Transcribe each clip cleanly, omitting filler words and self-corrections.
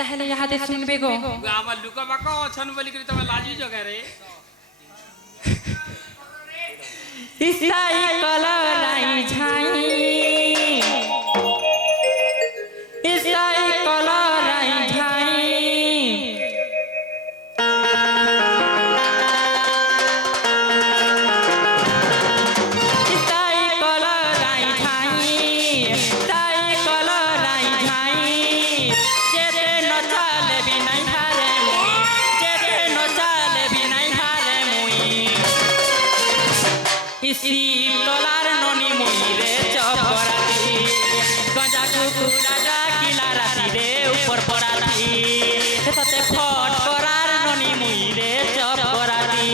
তাহলে ইহাতে শুনবে গো আমার লুকা বাকা অছন বলি করে তুমি লাজি জগা রে ইসাই কলরাই ঝাই ইসাই কলরাই ঝাই ইসাই কলরাই ঝাই ইসাই কলরাই ঝাই যেতে নচালে বিনাই হারে মুই যেতে নচালে বিনাই হারে মুই ইসি তোলার ননি মুইরে চপরাতি গঞ্জা কুকুরা ডাকিলা রাতি রে উপর পড়াতি ততে ফট করার ননি মুইরে চপরাতি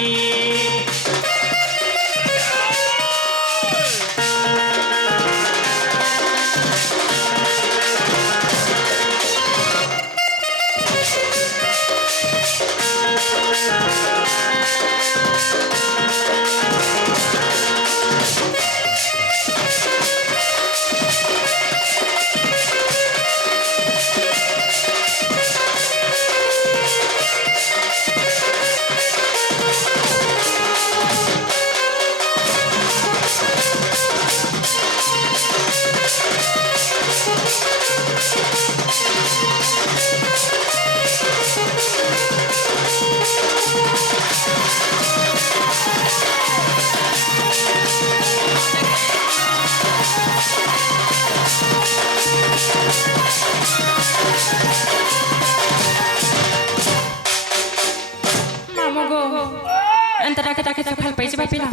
এন্তটাকে তাকে সকাল পাইছে বাপিলা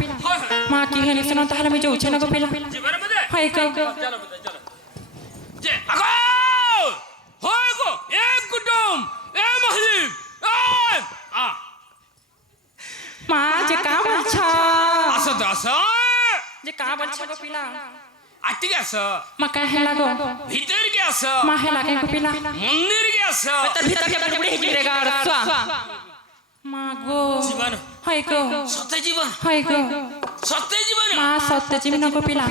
মা কি হেনি শুনো তাহলে আমি যাউছে না বাপিলা জীবন মধ্যে হাই কো চলো চলো যে আগো হয় গো এক কুটুম এ মহলিম আ মা যে কা বলছ আসো তো আসো যে কা বলছ বাপিলা আটি আসো মা কা হেলা গো ভিতর কে আসো মা হেলা কে বাপিলা মন্দির কে আসো তোর ভিতর কে বড় হেজি রে গা রসা মা গো জীবন হাই গো সত্য জীবন হাই গো সত্য জীবন মা সত্য জীবন বাপিলা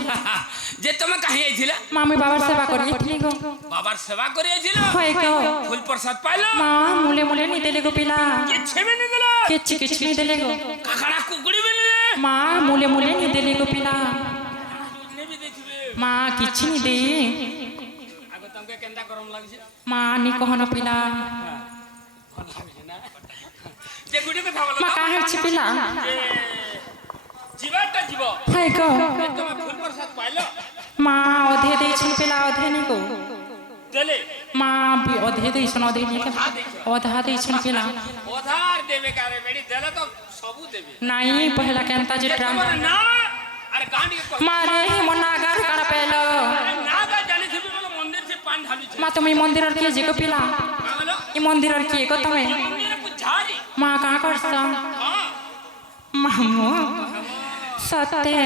যে তুমি কাহি আইছিলা মা আমি বাবার সেবা করি গো বাবার সেবা করে আইছিল হাই গো ফুল প্রসাদ পাইলো মা মুলে মুলে নি দেলে গো পিলা কে ছেবে নি দিল কিচ্ছু নি দেলে গো কাকড়া কুকুড়ি বিলে মা মুলে মুলে নি দেলে গো পিলা নেবি দেখিবে মা কিচ্ছু নি দে আগে তোমাকে কেন্দা গরম লাগছে মা নি কহন পিলা যে গুডি কথা বলো মা কা হচ্ছে পিলা জীবনটা জীব হাই গো তুমি ফুল প্রসাদ পাইলো মা অধে দেইছেন পিলা অধে নি গো দেলে মা বি অধে দেইছেন অধে নি অধা দেইছেন পিলা ওধার দেবে কারে বেড়ি দেলে তো সবু দেবে নাই পহলা কেনতা যে ট্রাম তোমার না আর গাঁডি মা রে মনা গার কাড়া পেলো না গা জানি থিবি বলে মন্দির সে পান ঢালিছে মা তুমি মন্দিরর কি যে গো পিলা বলো ই মন্দিরর কি গো তুমি মন্দিরে পুজারি মা কা করছ হ্যাঁ মামু সতে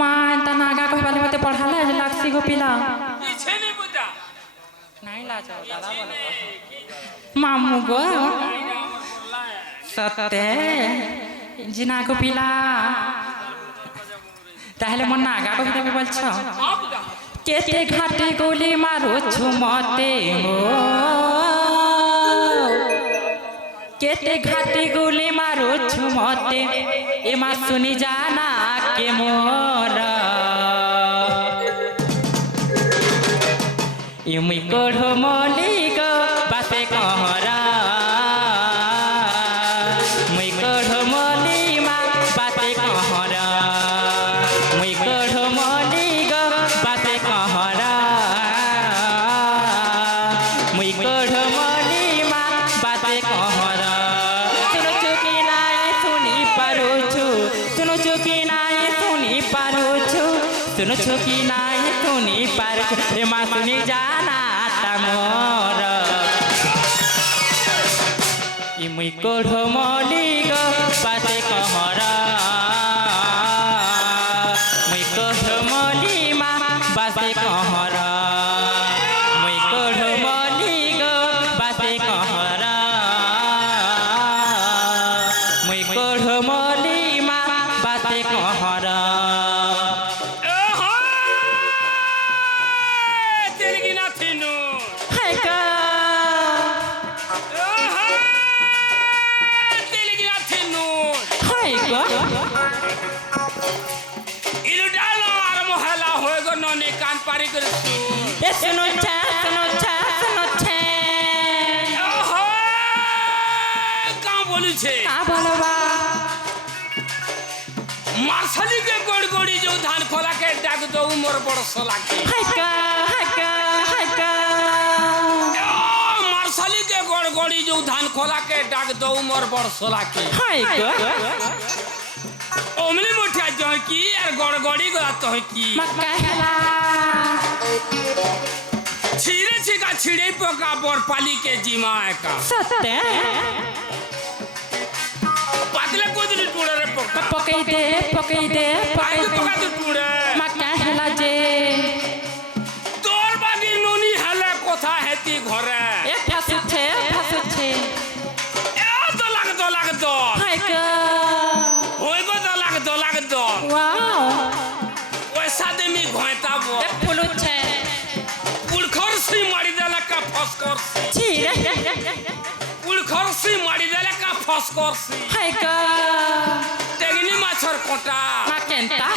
মা তা নাগা কইবালে মতে পড়ালে লাগছি গো পিলা পিছে নি বুঝা নাই লাজ দাদা বলে মামু গো সতে জিনা গো পিলা তাহলে মন নাগা কইতে বলছ কেতে ঘাটে গলি মারো ছুমতে হো কেতে ঘাটে গলি মারো ছুমতে এ মা শুনি জানা কে মোর ইমি কড় মলি গো বাসে কহরা মুই কড় মলি মা বাসে কহরা মুই কড় মলি গো বাসে কহরা মুই কড় মলি মা বাসে কহরা শুনো চুকি নাই শুনি পারুছু শুনো চুকি নাই শুনি পারুছু শুনো চুকি নাই শুনি পারুছু এ মা শুনি জানা মোর ইমুই কড় মলি গো পাশে কহরা মুই কড় মলি মা বাসে কহরা মুই কড় মলি গো বাসে কহরা মুই কড় মলি মা বাসে কহরা करी कर ए सुनो छे ओहो का बोलू छे का बोलबा मार्शली के गड़गड़ी जो धान खोला के डाक दो मोर बड़ सोला के हाय का मार्शली के गड़गड़ी जो धान खोला के डाक दो मोर बड़ सोला के हाय का ओमली मोठा जो की यार गड़गड़ी गला तो की मक्काला छिरे छिका छिड़े पका बोर पाली के जीमा का सत्य पातले कोदरी टूड़े रे पका पकई दे आई तो पका तो टूड़े मक्काला जे तोर बागी नोनी हले कोथा हेती घरे ए फासुछे ए तो लाग दो हाय का होय गो तो लाग दो वाओ पैसा दे मी घोयता बो ए फुलुछे पुलखर सी मारी देला का फसकर छिरे पुलखर सी मारी देला का फसकर हाय का तेगनी माछर कोटा माकेंता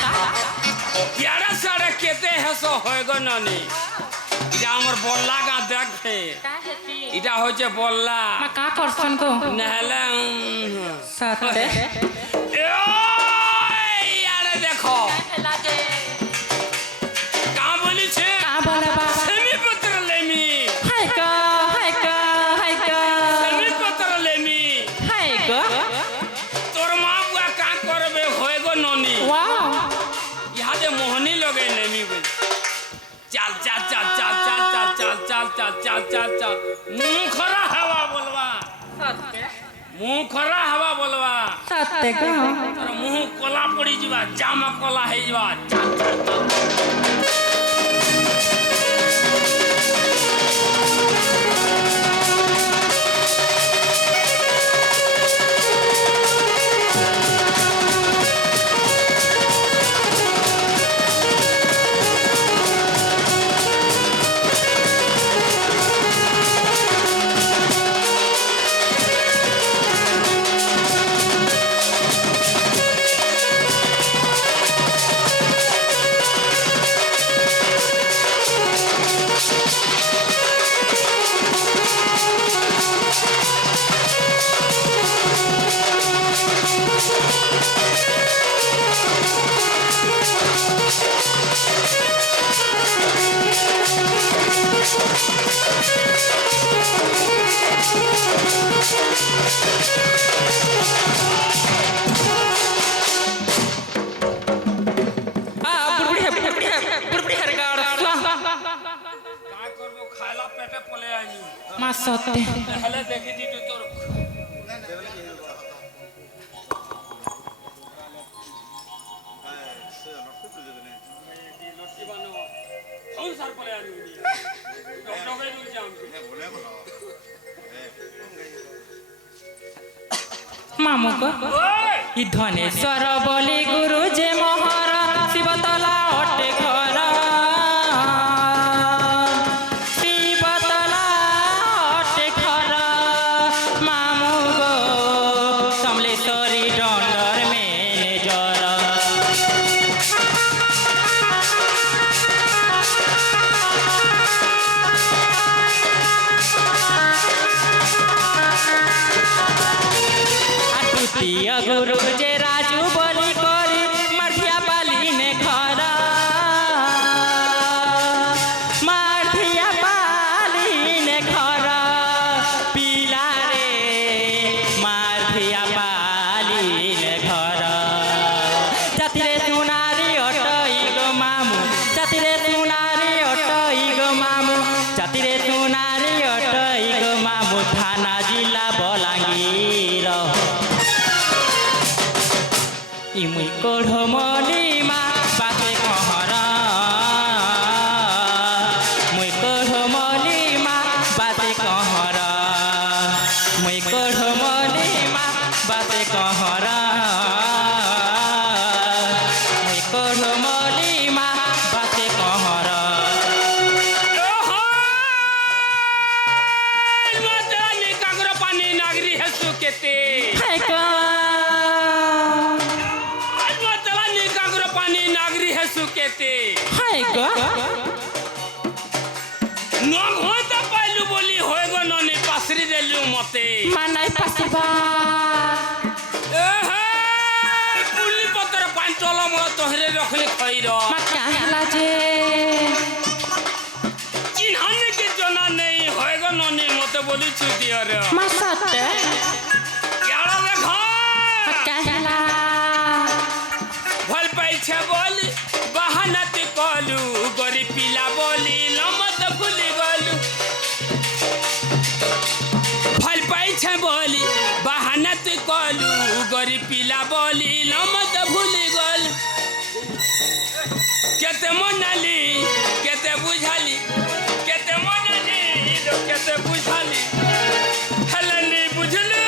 यारा सारे केते हेसो होय गो ननी इटा हमर बोल्ला का देख फे इटा होचे बोल्ला मक्का करसन को नहले सत्य यारे देखो का बोली छे का बोलबा सेमी पत्र लेमी हाय का सेमी पत्र लेमी हाय का तोर मां बुआ का करबे होय गो ननी वाओ यहाँ दे मोहनी लोगे नेमी बोल चल मुंह खरा हवा बोलवा सत्य का तोर मुंह कोला पड़ी जीवा जामा कोला है जीवा मा सत्य हले देखी दी तो तोर लोटी बनो कौन सर पले आनी डॉक्टर के दूर जाम मामू को इ धनेश्वर बोली गुरु जे मोहर शिवतला अटे घर शिवतला अटे घर मामू गो कमलेश्वरी डंडर मैनेजर द्वितीय गुरु जे राजू बोली करी मठिया पाली ने घर मठिया पाली ने घर पीला रे मठिया पाली ने घर जाति रे सुनारी अटई गो मामू जाति रे सुनारी अटई गो मामू जाति रे सुनारी अटई गो मामू थाना जिला बलांगीर इमुई कोढ़मली मा बाते कहरा मुई कोढ़मली मा बाते कहरा मुई कोढ़मली मा बाते कहरा मुई कोढ़मली मा बाते कहरा पानी नागरी है सुकेते हाय का पानी नागरी है सुकेते हाय का নখ হইতে পাইলু বলি হয়ে গো ননি পাশরি দেলু মতে মানাই পাশিবা পুলি পতর পাঁচল মো তোহরে রখলি খইর মা কাহলা যে চিনহানে কে জনা নেই হয়ে গো ননি মতে বলি ছুটিয়ার মা সতে ইয়াড়া দেখ কাহলা ভাল পাইছে বলি বাহানাতে কলু গরি পিলা বলি লমত ভুলি গলু ভাল পাইছে বলি বাহানাতে কলু গরি পিলা বলি লমত ভুলি গল কেতে মনালি কেতে বুঝালি কেতে মনালি কেতে বুঝালি হেলেনি বুঝলু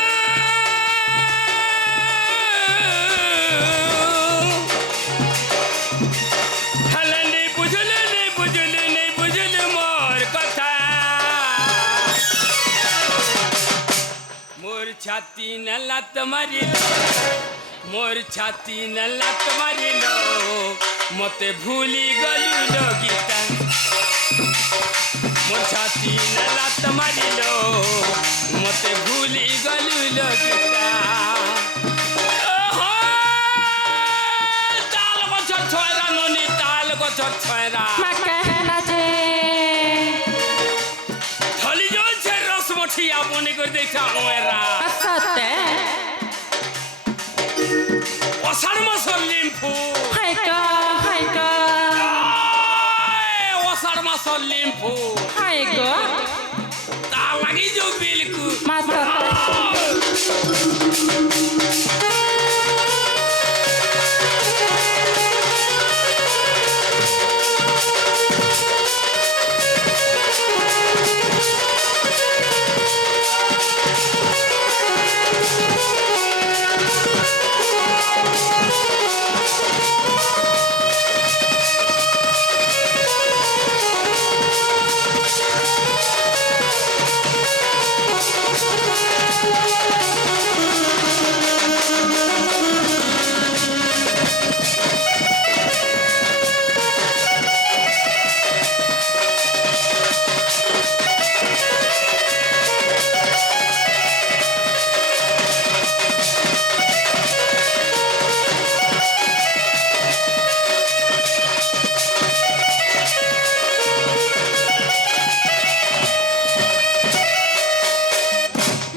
হেলেনি বুঝলু নেই বুঝলু নেই বুঝলু মোর কথা মোর ছাতি না লাত মারিল মোর ছাতি না লাত মারিল মতে ভুলি গলু লগিতা মোর ছাতি না লাত মারিল মতে ভুলি গলু লগিতা তাল গছর ছয়রা ননি তাল গছর ছয়রা মা কাহলা যে থলি জ্বলছে রসমঠিয়া মনে করে দেখা ওরা সতে অষাঢ় মাসর লিম্ফু হাইকা হাইকা অষাঢ় মাসর লিম্ফু হাইগো তা লাগি যে বিলকু মা সতে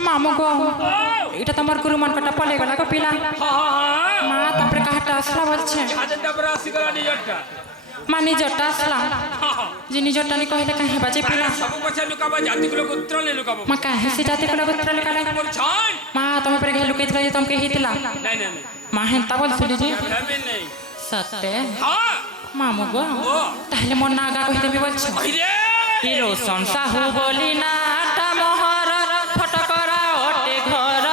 মামু গো এটা তোমার গুরু মান কটা পলে গলা গো পিলা মা তারপরে কাহাটা আসলা বলছে মা নিজরটা আসলা যে নিজরটা নি কহিলে কাহে বাজে পিলা মা কাহে সে জাতি কলা গোত্র লুকালে মা তুমি পরে ঘে লুকাইছিল যে তোমাকে হিতিলা মা হেনতা বলছিলি যে সত্যে মামু গো তাহলে মন না আগা কহিতে বলছো হিরো সংসাহু বলি না মহর ফটকরা অটে ঘর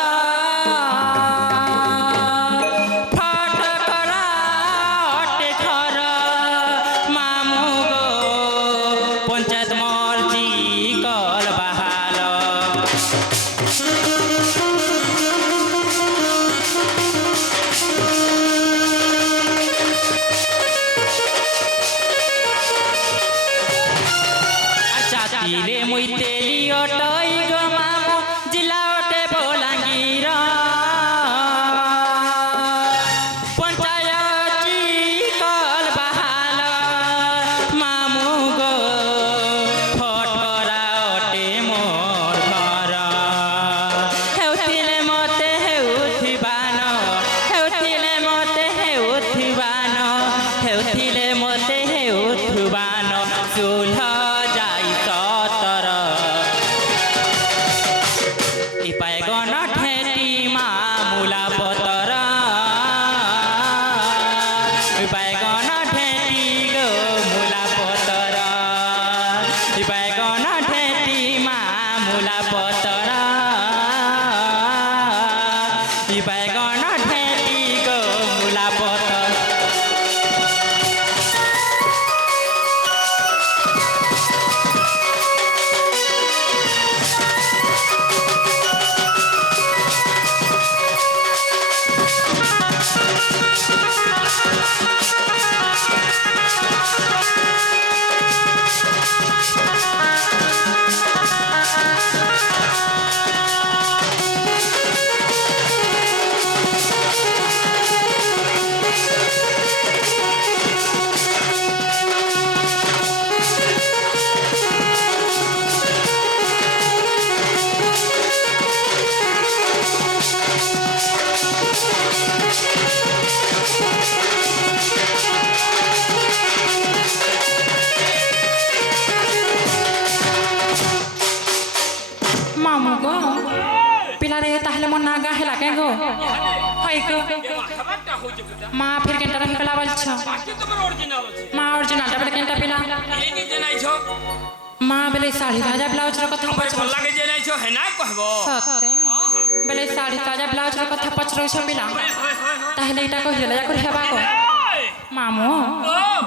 ফটকরা অটে ঘর মামু গো পঞ্চায়েত মর্জি কল বাহাল জাতিরে মুই তেলি মামু গো পিলারে তাহলে মন না গা হেলা কে গো হয় গো খাবারটা হইছে পুতা মা ফির কেনটা রহি পেলা বলছ বাকি তোমার অরিজিনাল আছে মা অরিজিনালটা বলে কেনটা পিলা এই নি জানাইছো মা বেলে শাড়ি রাজা ব্লাউজর কথা তোমার পছর বল্লাকে জানাইছো হে না কহবো সত্যি বেলে শাড়ি রাজা ব্লাউজর কথা পছরছ পিলা তাহলে এটা কহিলে যা করে হেবা গো মামু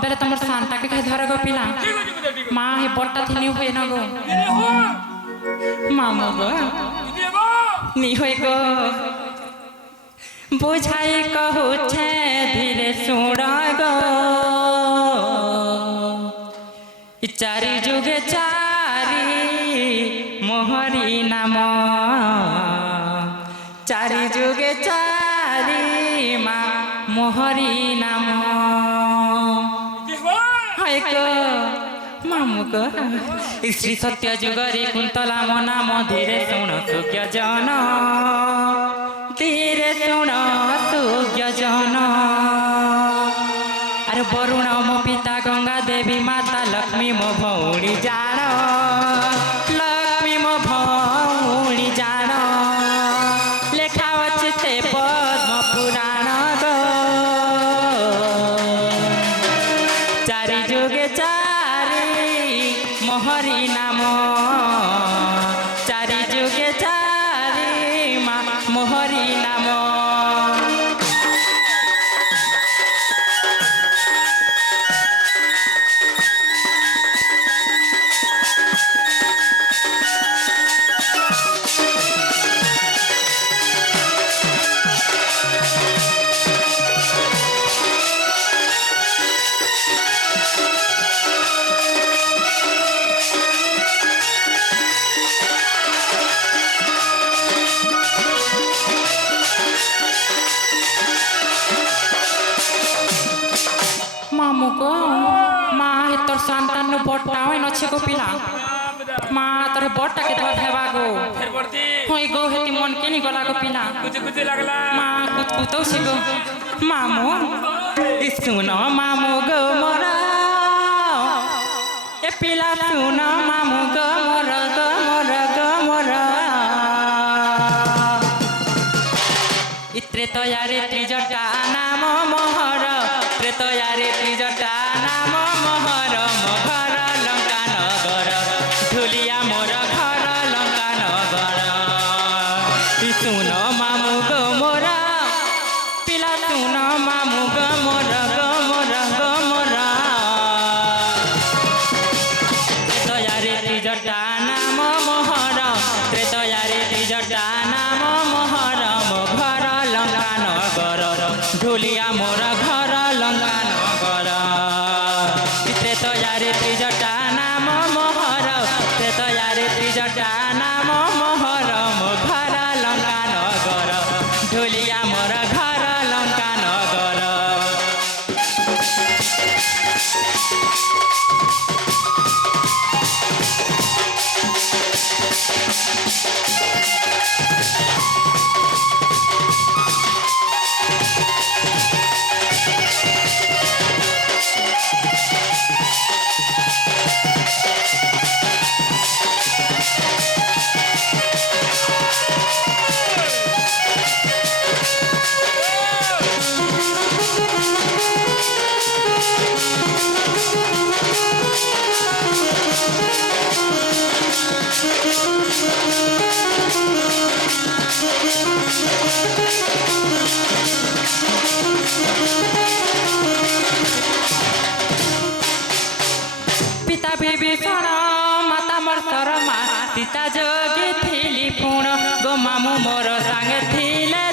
বেলে তোমার শানটাকে কে ধরে গো পিলা ঠিক আছে পুতা ঠিক মা হে বড়টা থিনি হই না গো মামু গো দেবো নি হই গো বুঝাই কহুছে ধীরে শুণ গো চারি যুগে চারি মোহরি নাম চারি যুগে চারি মা মোহরি নাম দেবো হায় গো মামু গো শ্রী সত্য যুগরে কুন্তলা মো নাম ধীরে শুণ সুজ্ঞ জন ধীরে শুণ সুজ্ঞ জন আরে বরুণ মো পিতা গঙ্গা দেবী মাতা লক্ষ্মী মো ভৌণী জাণ লক্ষ্মী মো ভৌণী জাণ লেখা ଅଛି ସେ ପଦ୍ମ ପୁରାଣ ଗো ଚାରି ଯୁଗେ ଚାରି ମୋହରି ନାମ ଚାରି ଯୁଗେ ଚାରି ମା ମୋହରି ନାମ মামু গো মা হে তোর সন্তান বড়টা হয় নছে গো পিলা মা তোর বড়টাকে ধর হেবা গো ফের পড়তি হই গো হেতি মন কেনি গলা গো পিলা কুচি কুচি লাগলা মা কুতকুতো সে গো মামু শুন মামু গো মোরা এ পিলা শুন মামু গো মোরা গো মোরা গো মোরা ইত্রে তয়ারে ত্রিজটা নাম মোহর ত্রেতয়ারে ত্রিজটা নাম মোহর মোহর লঙ্কা নগর ঢুলিয়া মোর ঘর লঙ্কা নগর শুন মামু গো মোরা পিলা শুন মামু গো মোর গো মোর গো মোর ত্রেতয়ারে ত্রিজটা নাম মোহর ত্রেতয়ারে ত্রিজটা নাম মোহর মোহর লঙ্কা নগর ঢুলিয়া মোর ঘর লঙ্কা নগর ত্রেতয়ারে ত্রিজটা নাম মোহর ত্রেতয়ারে ত্রিজটা নাম মোহর ঘর লঙ্কা নগর ঢুলিয়া মোর ঘর লঙ্কা নগর পিতা বিভীষণ মাতা মোর শর্মা সীতা যোগী থিলি পুণ গো মামু মোর সাଙ୍ଗে থিলে